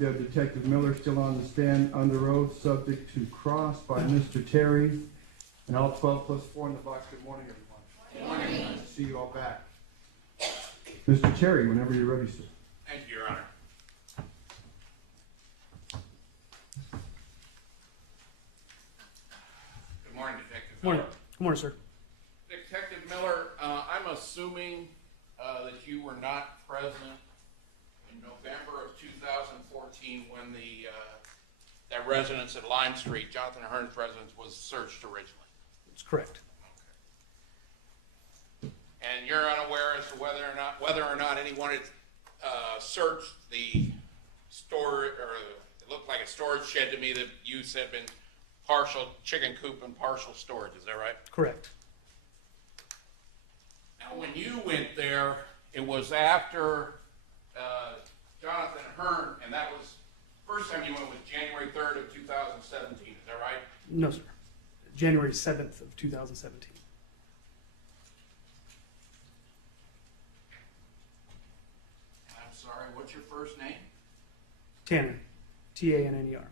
You have Detective Miller still on the stand under oath, subject to cross by Mr. Terry. And all 12 plus 4 in the box. Good morning, everyone. Good morning. Nice to see you all back. Mr. Terry, whenever you're ready, sir. Thank you, Your Honor. Good morning, Detective Miller. Morning. Good morning, sir. Detective Miller, I'm assuming that you were not present in November of 2014 when that residence at Lime Street, Jonathan Hearn's residence, was searched originally. That's correct. Okay. And you're unaware as to whether or not anyone had searched the storage, or it looked like a storage shed to me that you said been partial chicken coop and partial storage. Is that right? Correct. Now, when you went there, it was after Jonathan Hearn, and that was first time you went was January 3rd of 2017. Is that right? No, sir. January 7th of 2017. I'm sorry, what's your first name? Tanner. Tanner.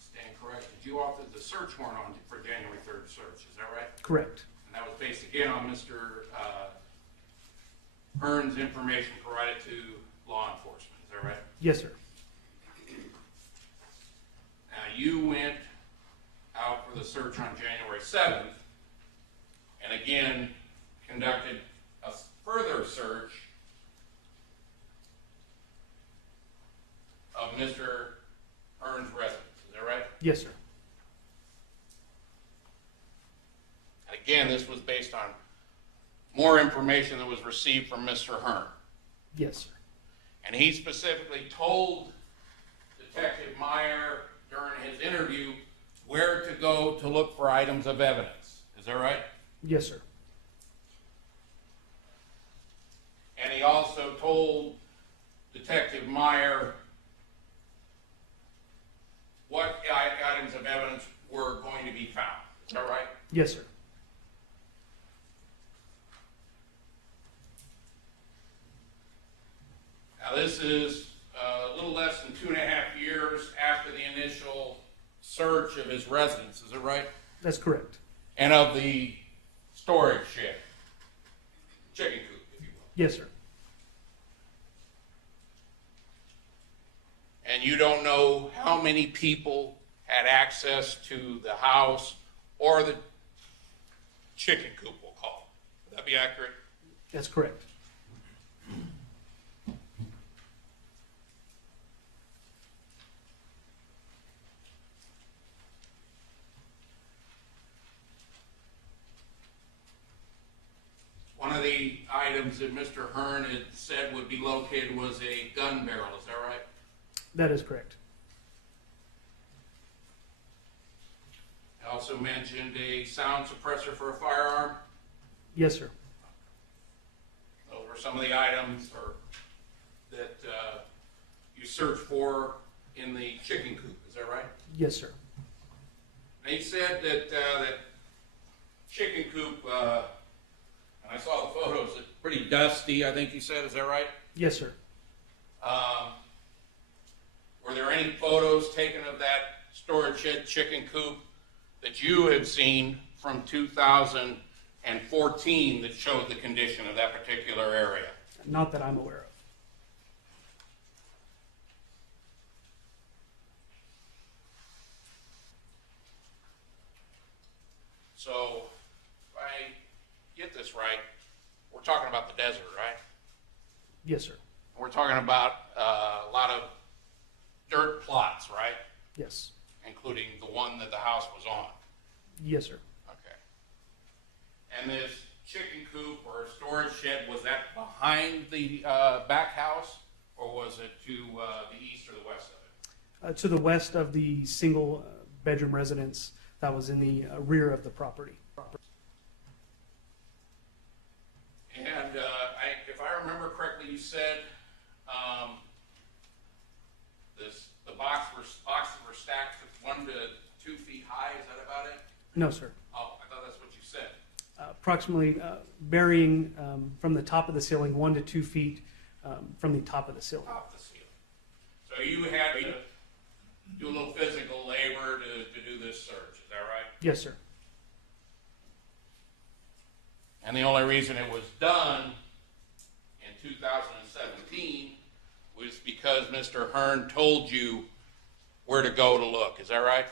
Stand corrected. You authored the search warrant for January 3rd search. Is that right? Correct. And that was based again on Mr. Hearn's information provided to law enforcement. Is that right? Yes, sir. Now, you went out for the search on January 7th, and again conducted a further search of Mr. Hearn's residence. Is that right? Yes, sir. And again, this was based on more information that was received from Mr. Hearn. Yes, sir. And he specifically told Detective Meyer during his interview where to go to look for items of evidence. Is that right? Yes, sir. And he also told Detective Meyer what items of evidence were going to be found. Is that right? Yes, sir. Now, this is a little less than 2.5 years after the initial search of his residence. Is it right? That's correct. And of the storage shed, chicken coop, if you will. Yes, sir. And you don't know how many people had access to the house or the chicken coop, we'll call it. Would that be accurate? That's correct. One of the items that Mr. Hearn had said would be located was a gun barrel. Is that right? That is correct. I also mentioned a sound suppressor for a firearm. Yes, sir. Those were some of the items that you searched for in the chicken coop. Is that right? Yes, sir. And he said that that chicken coop, and I saw the photos, it's pretty dusty, I think he said. Is that right? Yes, sir. Were there any photos taken of that storage shed chicken coop that you had seen from 2014 that showed the condition of that particular area? Not that I'm aware of. So, if I get this right, we're talking about the desert, right? Yes, sir. We're talking about a lot of dirt plots, right? Yes. Including the one that the house was on. Yes, sir. Okay. And this chicken coop or storage shed, was that behind the back house, or was it to the east or the west of it? To the west of the single bedroom residence that was in the rear of the property. remember correctly, you said the boxes were stacked 1 to 2 feet high. Is that about it? No, sir. Oh, I thought that's what you said. Approximately varying from the top of the ceiling 1 to 2 feet from the top of the ceiling. Top of the ceiling. So you had to do a little physical labor to do this search. Is that right? Yes, sir. And the only reason it was done in 2017 was because Mr. Hearn told you where to go to look. Is that right?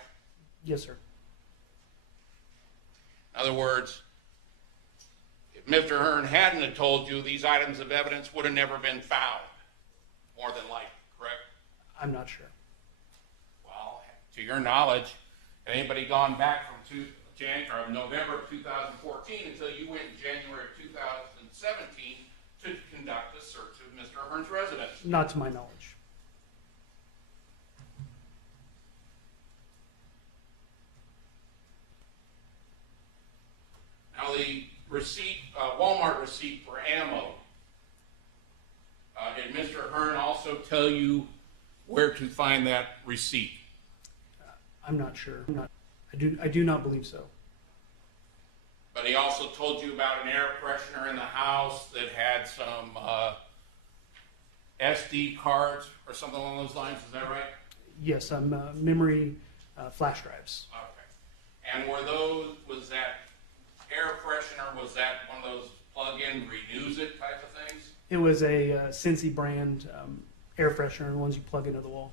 Yes, sir. In other words, if Mr. Hearn hadn't have told you, these items of evidence would have never been found, more than likely, correct? I'm not sure. Well, to your knowledge, had anybody gone back from November of 2014 until you went in January of 2017 to conduct a search of Mr. Hearn's residence? Not to my knowledge. Now the receipt, Walmart receipt for ammo, did Mr. Hearn also tell you where to find that receipt? I'm not sure. I do not believe so. But he also told you about an air freshener in the house that had some SD cards or something along those lines. Is that right? Yes, memory flash drives. Okay. And was that air freshener, was that one of those plug-in, renews it type of things? It was a Cincy brand air freshener, the ones you plug into the wall.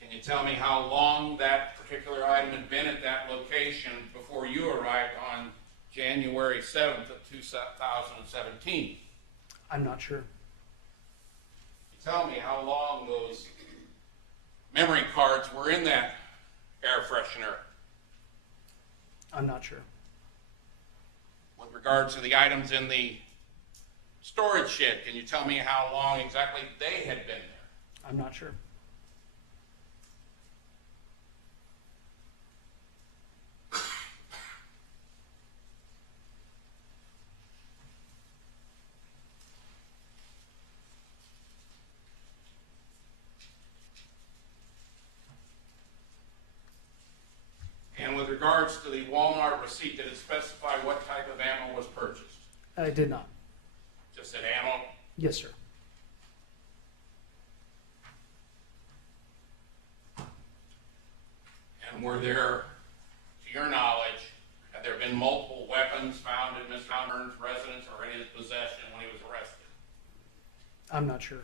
Can you tell me how long that particular item had been at that location before you arrived on January 7th of 2017? I'm not sure. Tell me how long those memory cards were in that air freshener. I'm not sure. With regards to the items in the storage shed, can you tell me how long exactly they had been there? I'm not sure. And with regards to the Walmart receipt, did it specify what type of ammo was purchased? I did not. Just said ammo? Yes, sir. And were there, to your knowledge, had there been multiple weapons found in Mr. Hearn's residence or in his possession when he was arrested? I'm not sure.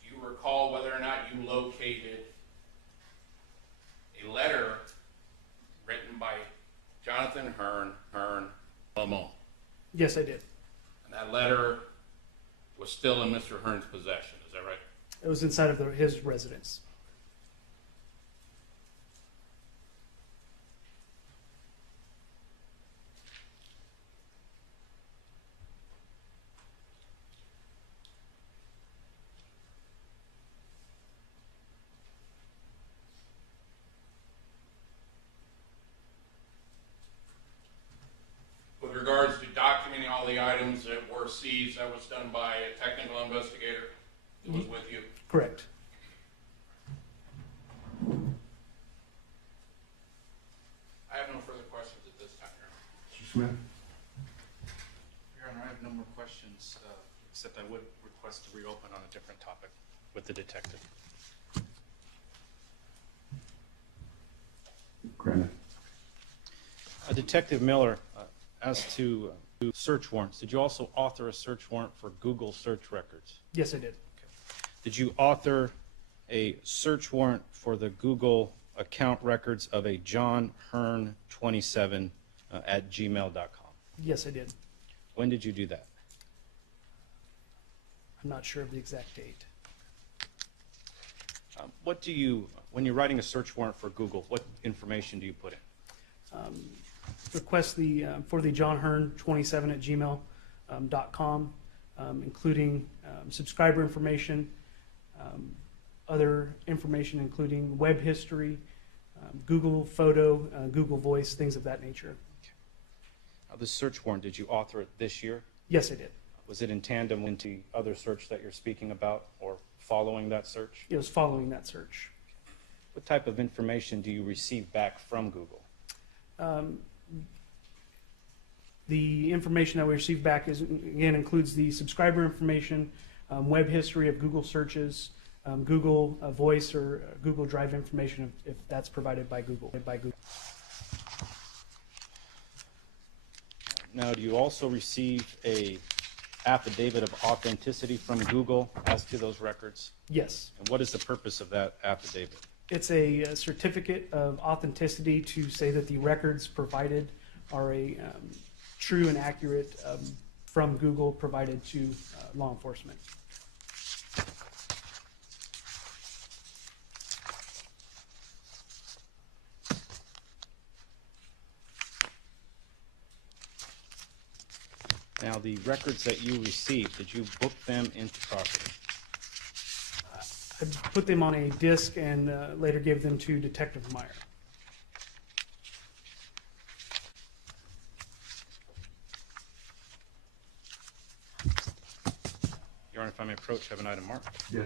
Do you recall whether or not you located a letter written by Jonathan Hearn Limon? Yes, I did. And that letter was still in Mr. Hearn's possession, is that right? It was inside of his residence. With regards to documenting all the items that were seized, that was done by a technical investigator who was with you? Correct. I have no further questions at this time, Your Honor. Mr. Smith? Your Honor, I have no more questions, except I would request to reopen on a different topic with the detective. Granted. Detective Miller, as to search warrants, did you also author a search warrant for Google search records? Yes, I did. Did you author a search warrant for the Google account records of a John Hearn 27 at gmail.com. Yes, I did. When did you do that? I'm not sure of the exact date. What do you, when you're writing a search warrant for Google, what information do you put in? Request for the John Hearn 27 at gmail.com, including subscriber information, other information including web history, Google Photo, Google Voice, things of that nature. The search warrant, did you author it this year? Yes, I did. Was it in tandem with the other search that you're speaking about, or following that search? It was following that search. What type of information do you receive back from Google? The information that we received back includes the subscriber information, web history of Google searches, Google Voice or Google Drive information if that's provided by Google. Now, do you also receive a affidavit of authenticity from Google as to those records? Yes. And what is the purpose of that affidavit? It's a certificate of authenticity to say that the records provided are a true and accurate from Google provided to law enforcement. Now, the records that you received, did you book them into property? I put them on a disc and later gave them to Detective Meyer. Your Honor, if I may approach, have an item marked. Yes.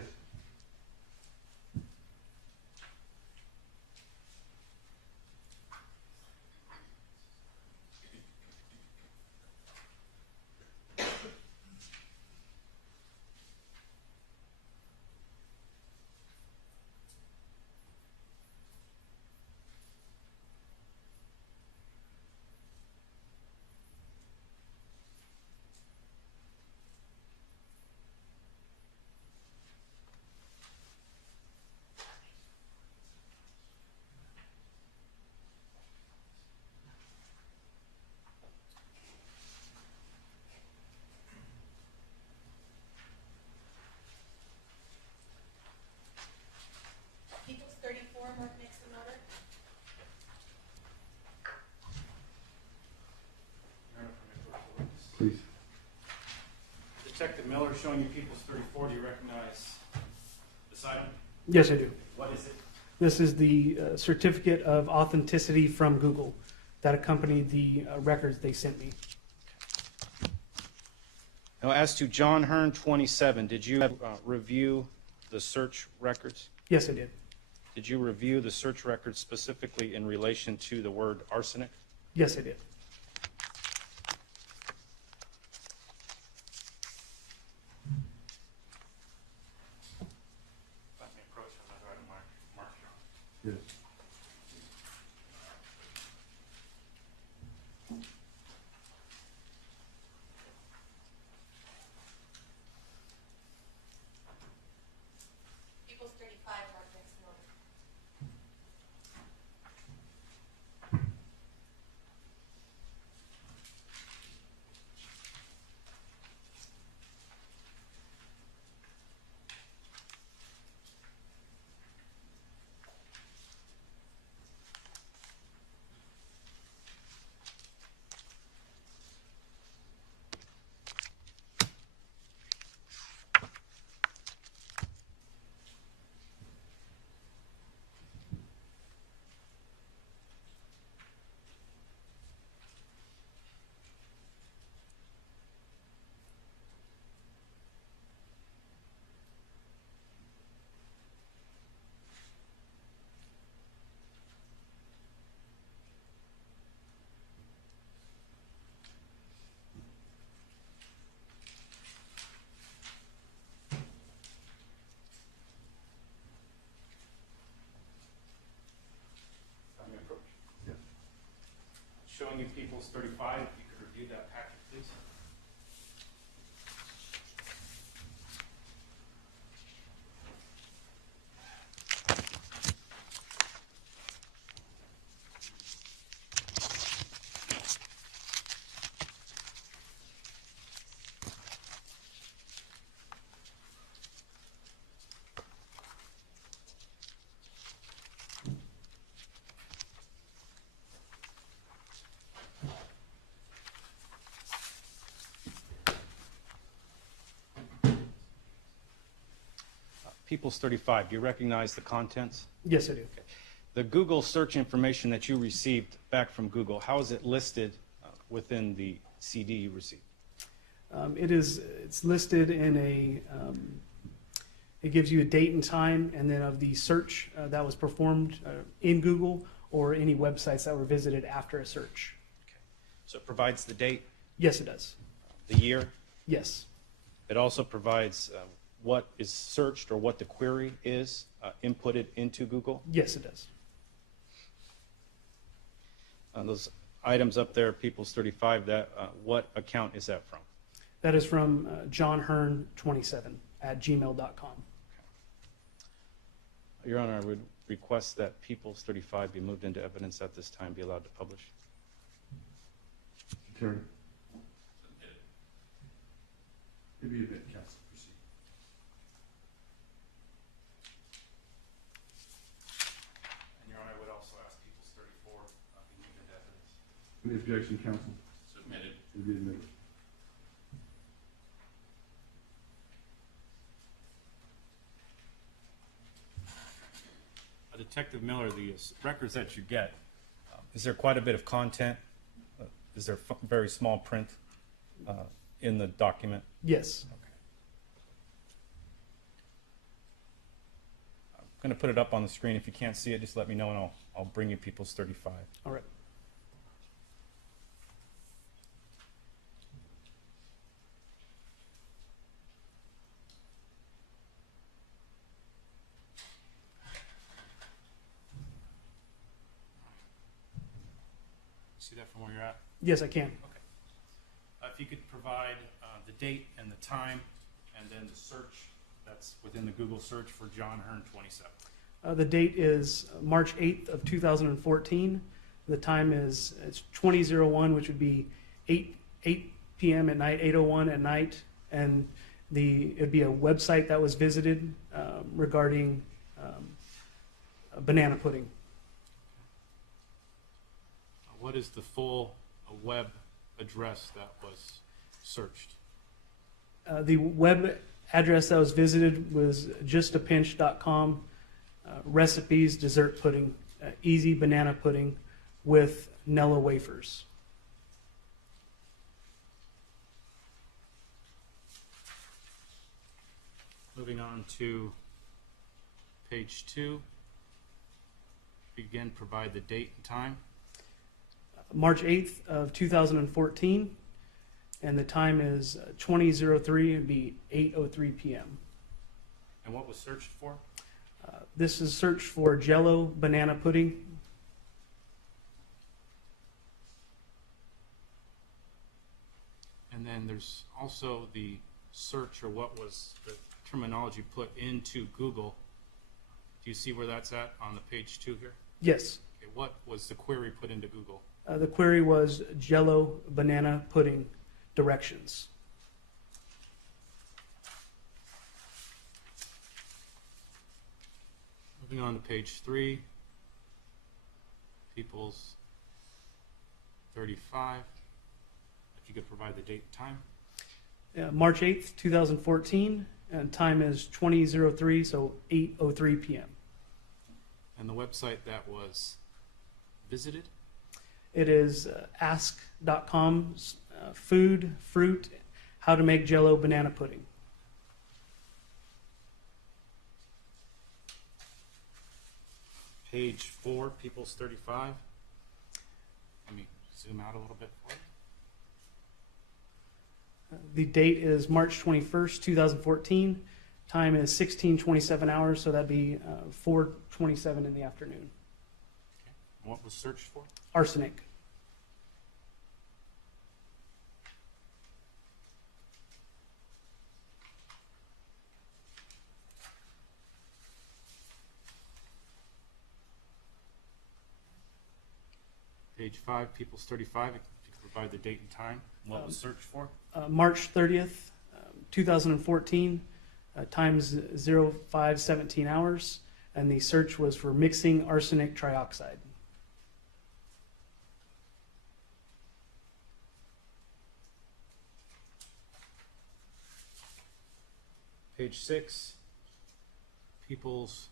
People's 34, Mark Nixon, order. Your Honor, if I may approach the witness. Please. Detective Miller, showing you People's 34, do you recognize this item? Yes, I do. What is it? This is the certificate of authenticity from Google that accompanied the records they sent me. Now, as to John Hearn 27, did you review the search records? Yes, I did. Did you review the search records specifically in relation to the word arsenic? Yes, I did. Let me approach another item marked, Your Honor. Yes. People's 35, Mark Nixon, order. Let me approach. Yes. Showing you People's 35, if you could review that packet, please. People's 35, do you recognize the contents? Yes, I do. The Google search information that you received back from Google, how is it listed within the CD you received? It's listed in it gives you a date and time, and then of the search that was performed in Google or any websites that were visited after a search. Okay. So it provides the date, Yes, it does. the year. Yes. It also provides what is searched or what the query is inputted into Google. Yes, it does. Those items up there, People's 35, that what account is that from? That is from John Hearn 27 at gmail.com. Your Honor, I would request that People's 35 be moved into evidence at this time, be allowed to publish. Terry. Give me a bit, counsel. Proceed. And Your Honor, I would also ask People's 34 be moved into evidence. Any objection, counsel? Submitted. To be admitted. Detective Miller, the records that you get, is there quite a bit of content? Is there very small print in the document? Yes. I'm going to put it up on the screen. If you can't see it, just let me know and I'll bring you People's 35. All right. See that from where you're at? Yes, I can. If you could provide the date and the time and then the search that's within the Google search for John Hearn 27. The date is March 8th of 2014. The time is it's 20:01, which would be 8 p.m. at night, 8:01 at night, and it'd be a website that was visited regarding banana pudding. What is the full web address that was searched? The web address that was visited was justapinch.com. Recipes, dessert pudding, easy banana pudding with Nella wafers. Moving on to page 2. Again, provide the date and time. March 8th of 2014, and the time is 20:03. It'd be 8:03 p.m. And what was searched for? This is searched for Jello banana pudding. And then there's also the search, or what was the terminology put into Google. Do you see where that's at on the page 2 here? Yes. Okay, what was the query put into Google? The query was Jello banana pudding directions. Moving on to page 3, People's 35. If you could provide the date and time. March 8th, 2014, and time is 20:03, so 8:03 p.m. And the website that was visited? It is ask.com, food, fruit, how to make Jello banana pudding. Page 4, People's 35. Let me zoom out a little bit for you. The date is March 21st, 2014. Time is 16:27 hours, so that'd be 4:27 in the afternoon. Okay. What was searched for? Arsenic. Page 5, People's 35. If you could provide the date and time. What was searched for? March 30th, 2014. Time's 05:17 hours, and the search was for mixing arsenic trioxide. Page 6, People's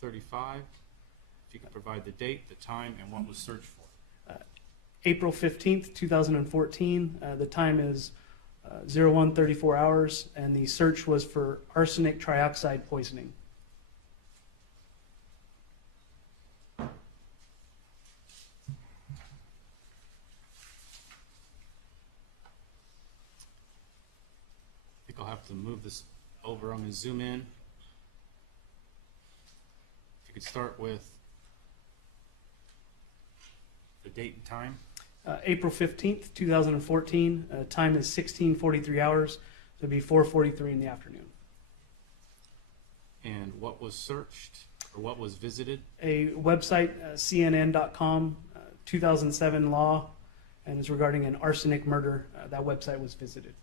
35. If you could provide the date, the time, and what was searched for. April 15th, 2014. The time is 01:34 hours, and the search was for arsenic trioxide poisoning. I think I'll have to move this over. I'm going to zoom in. If you could start with the date and time. April 15th, 2014. Time is 16:43 hours, so it'd be 4:43 in the afternoon. And what was searched or what was visited? A website, CNN.com, 2007 law, and it's regarding an arsenic murder. That website was visited.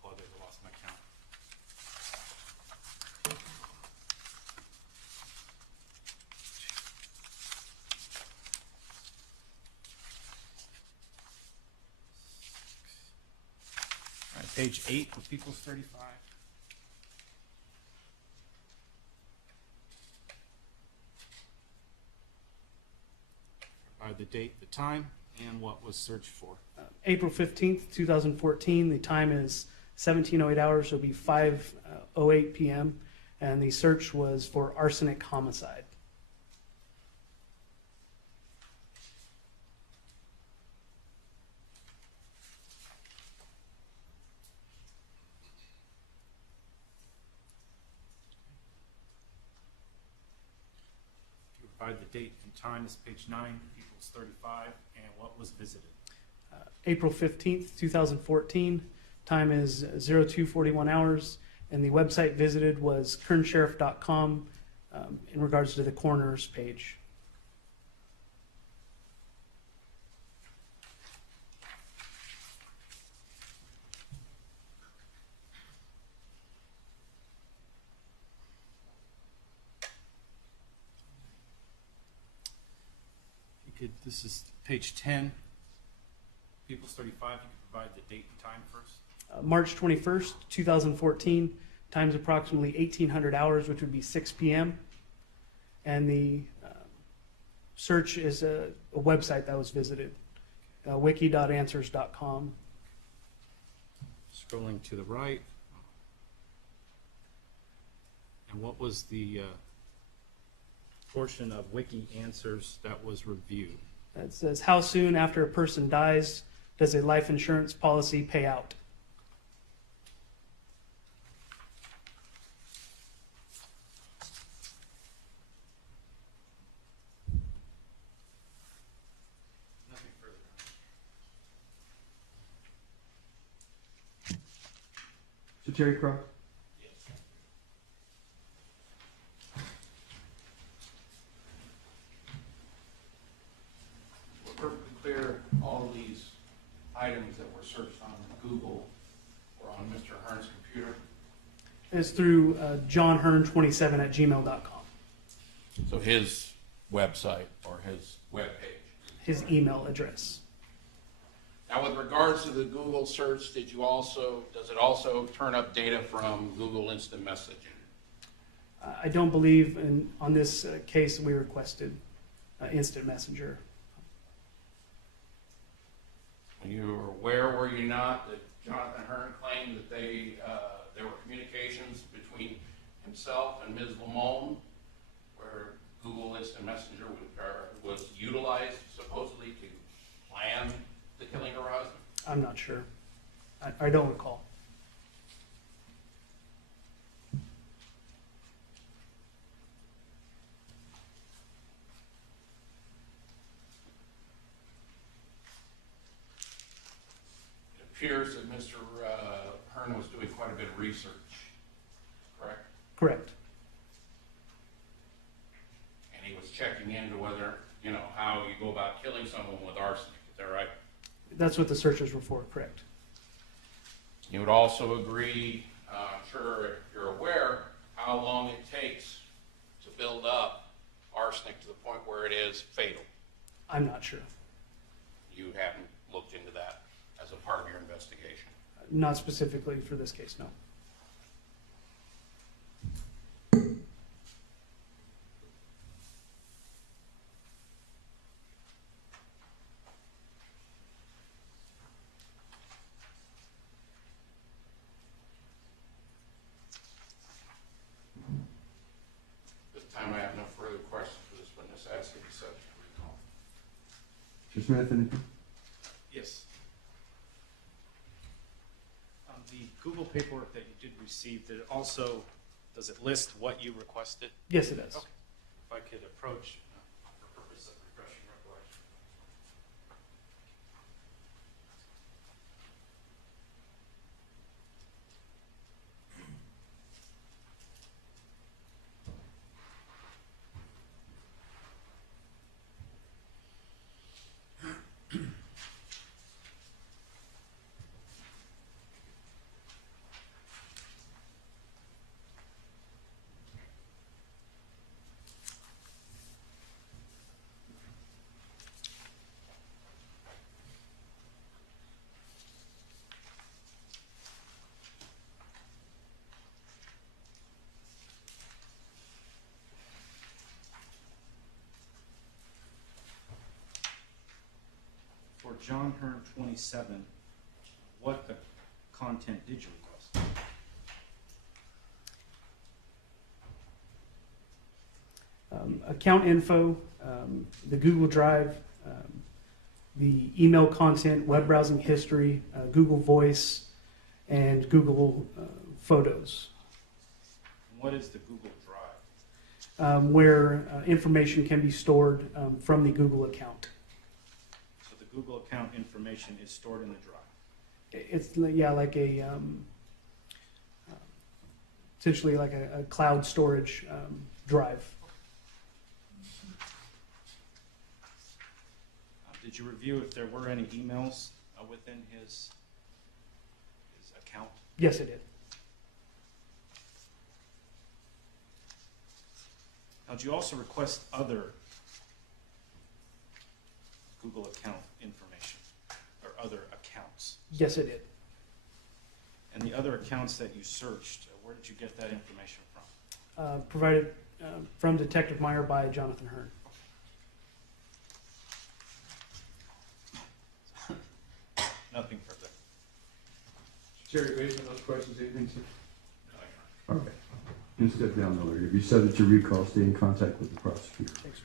Apologize, I lost my count. All right, page 8 of People's 35. Provide the date, the time, and what was searched for. April 15th, 2014. The time is 17:08 hours, so it'll be 5:08 p.m. And the search was for arsenic homicide. If you provide the date and time, this is page 9, People's 35, and what was visited. April 15th, 2014. Time is 02:41 hours, and the website visited was kernsheriff.com in regards to the coroner's page. You could, this is page 10, People's 35. You could provide the date and time first. March 21st, 2014. Time's approximately 1800 hours, which would be 6 p.m. And the search is a website that was visited, wiki.answers.com. Scrolling to the right. And what was the portion of Wiki Answers that was reviewed? It says, how soon after a person dies does a life insurance policy pay out? Nothing further. So Terry Cross? We're perfectly clear, all of these items that were searched on Google were on Mr. Hearn's computer. It's through johnhearn27@gmail.com, So his website or his webpage. his email address. Now, with regards to the Google search, does it also turn up data from Google Instant Messaging? I don't believe on this case we requested instant messenger. You were aware, were you not, that Jonathan Hearn claimed that there were communications between himself and Ms. Limon where Google Instant Messenger was utilized supposedly to plan the killing of her husband? I'm not sure. I don't recall. It appears that Mr. Hearn was doing quite a bit of research, correct? Correct. And he was checking into whether, how you go about killing someone with arsenic, is that right? That's what the searches were for, correct. You would also agree, I'm sure you're aware, how long it takes to build up arsenic to the point where it is fatal. I'm not sure. You haven't looked into that as a part of your investigation. Not specifically for this case, no. This time I have no further questions for this witness. I ask that you subject to recall. Mr. Smith, anything? Yes. The Google paperwork that you did receive, does it list what you requested? Yes, it does. Okay. If I could approach for purpose of refreshing recollection. For John Hearn 27, what content did you request? Account info, the Google Drive, the email content, web browsing history, Google Voice, and Google Photos, And what is the Google Drive? where information can be stored from the Google account. So the Google account information is stored in the drive. It's like a essentially like a cloud storage drive. Did you review if there were any emails within his account? Yes, it did. Now, did you also request other Google account information or other accounts? Yes, it did. And the other accounts that you searched, where did you get that information from? Provided from Detective Meyer by Jonathan Hearn. Nothing further. Jerry, based on those questions, anything, sir? No, Your Honor. Okay. You can step down, Miller. If you subject to recall, stay in contact with the prosecutor. Thanks.